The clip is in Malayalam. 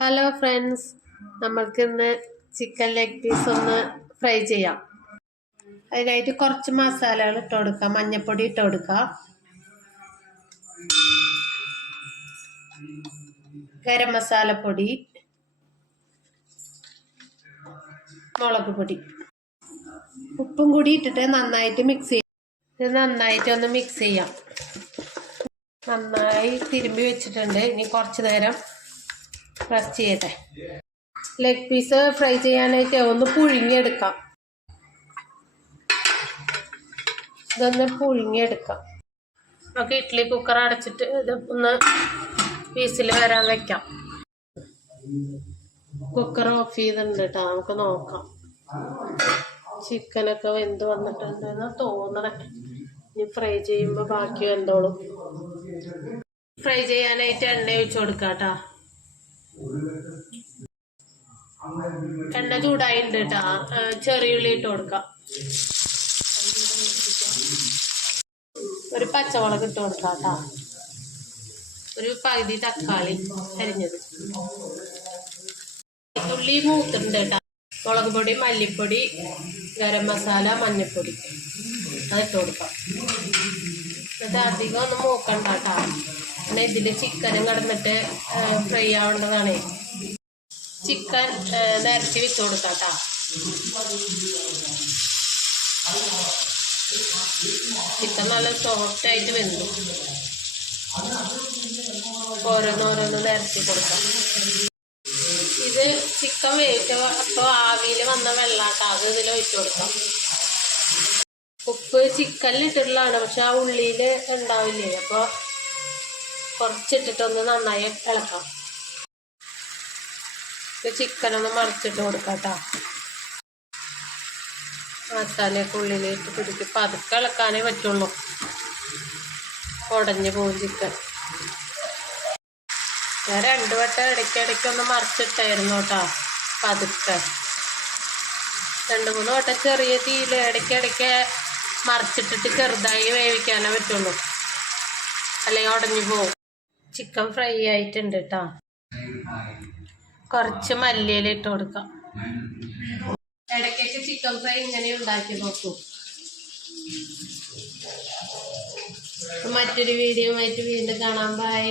ഹലോ ഫ്രണ്ട്സ്, നമുക്കിന്ന് ചിക്കൻ ലെഗ് പീസ് ഒന്ന് ഫ്രൈ ചെയ്യാം. അതിനായിട്ട് കുറച്ച് മസാലകൾ ഇട്ട് കൊടുക്കാം. മഞ്ഞൾപ്പൊടി ഇട്ട് കൊടുക്കാം, ഗരം മസാലപ്പൊടി, മുളക് പൊടി, ഉപ്പും കൂടി ഇട്ടിട്ട് നന്നായിട്ട് മിക്സ് ചെയ്യാം. ഇത് നന്നായിട്ട് ഒന്ന് മിക്സ് ചെയ്യാം. നന്നായി തിരുമ്പി വെച്ചിട്ടുണ്ട്. ഇനി കുറച്ച് നേരം പ്രസ് ചെയ്യട്ടെ. ലെഗ് പീസ് ഫ്രൈ ചെയ്യാനായിട്ട് ഒന്ന് പുഴുങ്ങിയെടുക്കാം. ഇതൊന്ന് പുഴുങ്ങിയെടുക്കാം. നമുക്ക് ഇഡ്ഡലി കുക്കർ അടച്ചിട്ട് ഇത് ഒന്ന് പീസിൽ വരാൻ വെക്കാം. കുക്കർ ഓഫ് ചെയ്തിട്ടുണ്ട് കേട്ടോ. നമുക്ക് നോക്കാം. ചിക്കനൊക്കെ വെന്ത് വന്നിട്ടുണ്ടെന്ന് തോന്നണേ. ഇനി ഫ്രൈ ചെയ്യുമ്പോൾ ബാക്കി വെന്തോളും. ഫ്രൈ ചെയ്യാനായിട്ട് എണ്ണ ഒഴിച്ചു കൊടുക്കാം കേട്ടോ. എണ്ണ ചൂടായിട്ടുണ്ട് കേട്ടോ. ചെറിയുള്ളി ഇട്ട് കൊടുക്കാം. ഒരു പച്ചമുളക് ഇട്ട് കൊടുക്കാം കേട്ടോ. ഒരു പകുതി തക്കാളി അരിഞ്ഞത്. ഉള്ളി മൂത്തിട്ടുണ്ട് കേട്ടോ. മുളക് പൊടി, മല്ലിപ്പൊടി, ഗരം മസാല, മഞ്ഞൾപ്പൊടി അതിട്ട് കൊടുക്കാം. എന്നിട്ട് അധികം ഒന്നും മൂക്കണ്ട കേട്ടോ. പിന്നെ ഇതിൽ ചിക്കനും കിടന്നിട്ട് ഫ്രൈ ആവേണ്ടതാണ്. ചിക്കൻ നിരത്തി വെച്ച് കൊടുക്കാം കേട്ടോ. ചിക്കൻ നല്ല സോഫ്റ്റ് ആയിട്ട് വെന്തു. ഓരോന്നോരോന്ന് നിരത്തി കൊടുക്കാം. ഇത് ചിക്കൻ വേവിച്ച അപ്പോൾ ആവിയിൽ വന്ന വെള്ളാട്ടോ. അത് ഇതിൽ ഒഴിച്ചു കൊടുക്കാം. ഉപ്പ് ചിക്കനിൽ ഇട്ടിട്ടുള്ളതാണ്, പക്ഷെ ആ ഉള്ളിയിൽ ഉണ്ടാവില്ലേ. അപ്പോൾ കുറച്ചിട്ടിട്ടൊന്ന് നന്നായി ഇളക്കാം. ചിക്കനൊന്ന് മറിച്ചിട്ട് കൊടുക്കാം കേട്ടോ. മസാലയൊക്കെ ഉള്ളിലേക്ക് പിടിക്കും. പതുക്കെ ഇളക്കാനേ പറ്റുള്ളൂ, ഉടഞ്ഞു പോകും ചിക്കൻ. ഞാൻ 2 വട്ടം ഇടയ്ക്കിടയ്ക്കൊന്ന് മറിച്ചിട്ടായിരുന്നു കേട്ടോ. പതുക്കെ 2-3 വട്ടം ചെറിയ തീയിൽ ഇടയ്ക്കിടയ്ക്ക് മറിച്ചിട്ടിട്ട് ചെറുതായി വേവിക്കാനേ പറ്റുള്ളൂ, അല്ലെങ്കിൽ ഉടഞ്ഞു പോകും. ചിക്കൻ ഫ്രൈ ആയിട്ടുണ്ട് കേട്ടോ. കുറച്ച് മല്ലിയില ഇട്ട് കൊടുക്കാം. ഇടയ്ക്കൊക്കെ ചിക്കൻ ഫ്രൈ ഇങ്ങനെ ഉണ്ടാക്കി നോക്കൂ. മറ്റൊരു വീഡിയോ ആയിട്ട് വീണ്ടും കാണാം. ബൈ.